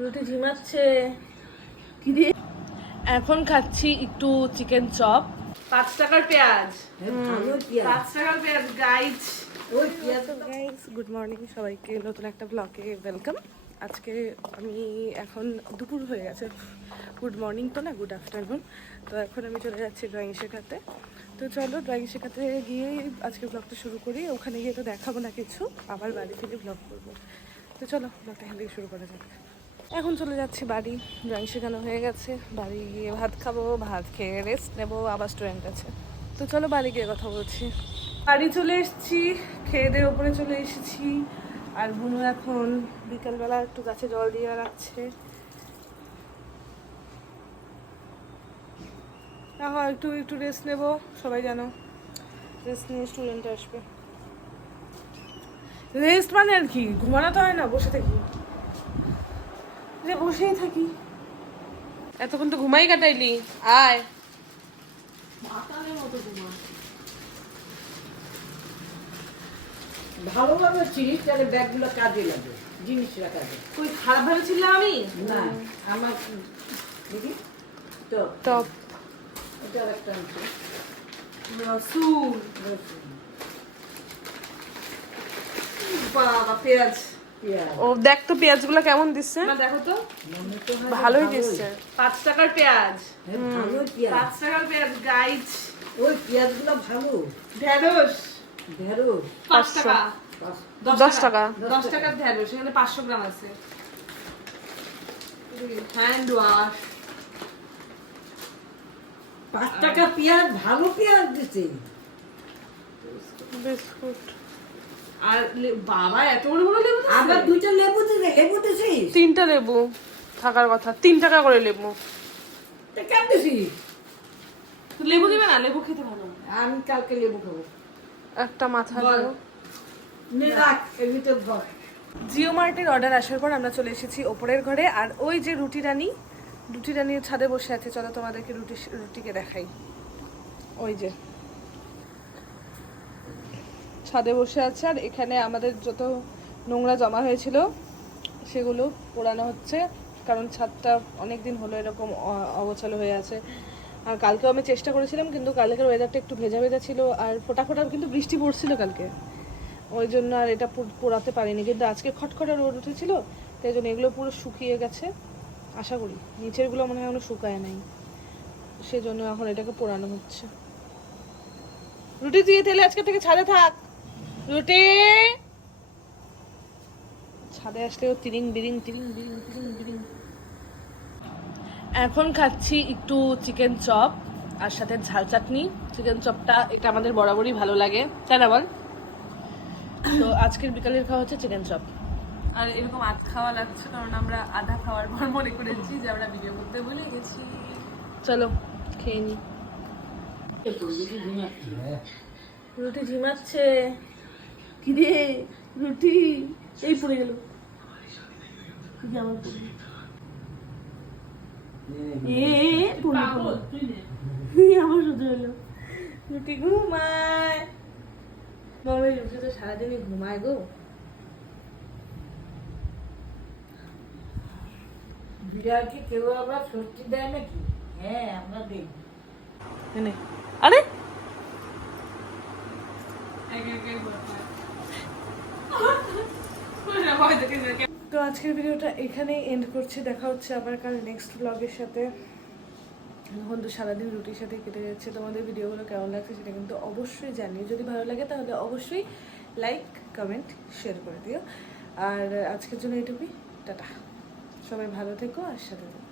রুটি ঝিমাচ্ছে কি দিয়ে। এখন খাচ্ছি একটু চিকেন চপ। 5 টাকার পেঁয়াজ, 5 টাকার পেঁয়াজ গাইজ। গুড মর্নিং সবাইকে, নতুন একটা ব্লগে ওয়েলকাম। আজকে আমি এখন দুপুর হয়ে গেছে, গুড মর্নিং তো না, গুড আফটারনুন। তো এখন আমি চলে যাচ্ছি ড্রয়িং শেখাতে। তো চলো ড্রয়িং শেখাতে গিয়ে আজকে ব্লগটা শুরু করি। ওখানে গিয়ে তো দেখাবো না কিছু, আবার বাড়ি থেকে ব্লগ করবো। তো চলো ব্লগটা এখান থেকে শুরু করা যাক। এখন চলে যাচ্ছি বাড়ি, ড্রয়িং শেখানো হয়ে গেছে। বাড়ি গিয়ে ভাত খাবো, ভাত খেয়ে রেস্ট নেবো, আবার স্টুডেন্ট আছে। তো চলো বাড়ি গিয়ে কথা বলছি। বাড়ি চলে এসেছি, খেয়ে দিয়ে ওপরে চলে এসেছি। আর বুনু এখন বিকালবেলা একটু গাছে জল দিয়ে রাখছে। হ্যাঁ, একটু একটু রেস্ট নেবো, সবাই জানো রেস্ট নিয়ে স্টুডেন্ট আসবে। রেস্ট মানে আর কি, ঘুমানো তো হয় না, বসে থাকি, বসেই থাকি। এতক্ষণ তো ঘুমাই কাটাইলি, আয় মাতালের মতো ঘুমা। ভালোভাবে ছিলিস তাহলে ব্যাগগুলো কাজে লাগে, জিনিসটা কাজে। তুই খারাপ ভাবে ছিলাম আমি না, আমার দেখি তো টপ এটা একটা আছে রসুন, বাবা পেঁয়াজ। ও দেখ তো পেঁয়াজগুলো কেমন দিচ্ছে না, দেখো তো ভালোই দিচ্ছে। 5 টাকার পেঁয়াজ, ভালো পেঁয়াজ, 5 টাকার পেঁয়াজ গাইজ। ওই পেঁয়াজগুলো ভালো। ঢেঁড়স ঢেঁড়স 5 টাকা, 10 টাকা, 10 টাকার ঢেঁড়স, এখানে 500 গ্রাম আছে। হ্যান্ড ওয়াশ 5 টাকা পেঁয়াজ, ভালো পেঁয়াজ দিছে। বিস্কুট আর বাবা এত বড় বড় লেবু দিছে। আবার দুইটা লেবু দিছে, লেবু দিছিস? 3টা লেবু থাকার কথা, 3 টাকা করে লেবু। তা কেমন দিছিস? লেবু দিবে না, লেবু খেতে ভালো। আমি কালকে লেবু খাবো। একটা মাথা দিও। নে রাখ, এর ভিতর ভর। জিও মার্টের অর্ডার আসার পর আমরা চলে এসেছি ওপরের ঘরে। আর ওই যে রুটি রানী ছাদে বসে আছে। চলো তোমাদেরকে রুটিকে দেখাই। ওই যে ছাদে বসে আছে, আর এখানে আমাদের যত নোংরা জমা হয়েছিল সেগুলো পোড়ানো হচ্ছে, কারণ ছাদটা অনেক দিন হলো এরকম অগোছালো হয়ে আছে। আর কালকেও আমি চেষ্টা করেছিলাম, কিন্তু কালকের ওয়েদারটা একটু ভেজা ভেজা ছিল, আর ফোটা কিন্তু বৃষ্টি পড়ছিল কালকে, ওই জন্য আর এটা পোড়াতে পারিনি। কিন্তু আজকে খটখটা রোদ উঠেছিল, তাই জন্য এগুলো পুরো শুকিয়ে গেছে। আশা করি নিচেরগুলো মনে হয় এখনো শুকায় নাই, সেজন্য এখন এটাকে পোড়ানো হচ্ছে। রুটি দিয়ে তেলে আজকে থেকে ছাদে থাক। রুটি ছাদে আসলেও তিরিং বিরিং তিরিং বিরিং তিরিং বিরিং। এখন খাচ্ছি একটু চিকেন চপ আর সাথে ঝাল চাটনি। চিকেন চপটা এটা আমাদের বরাবরই ভালো লাগে, তাই না বল? তো আজকের বিকালের খাওয়া হচ্ছে চিকেন চপ। আর এরকম আধ খাওয়া লাগছে, কারণ আমরা আধা খাওয়ার পর মনে করেছি যে আমরা ভিডিও করতে ভুলে গেছি। চলো খেয়ে নি। রুটি ঝিমাচ্ছে কি রে, রুটি এই পড়ে গেল, আমার শুধু হলো রুটি ঘুমায়। রুটি তো সারাদিনই ঘুমায় গো। বিড়ালকে কেউ আবার সত্যি দেয় নাকি? হ্যাঁ, আমরা দেখব। আরে তো আজকের ভিডিওটা এখানেই এন্ড করছি। দেখা হচ্ছে আবার কাল নেক্সট ব্লগের সাথে। এখন তো সারাদিন রুটির সাথে কেটে যাচ্ছে। তোমাদের ভিডিওগুলো কেমন লাগছে সেটা কিন্তু অবশ্যই জানিও। যদি ভালো লাগে তাহলে অবশ্যই লাইক কমেন্ট শেয়ার করে দিও। আর আজকের জন্য এইটুকুই, টাটা। সবাই ভালো থেকো আর সাথে থেকো।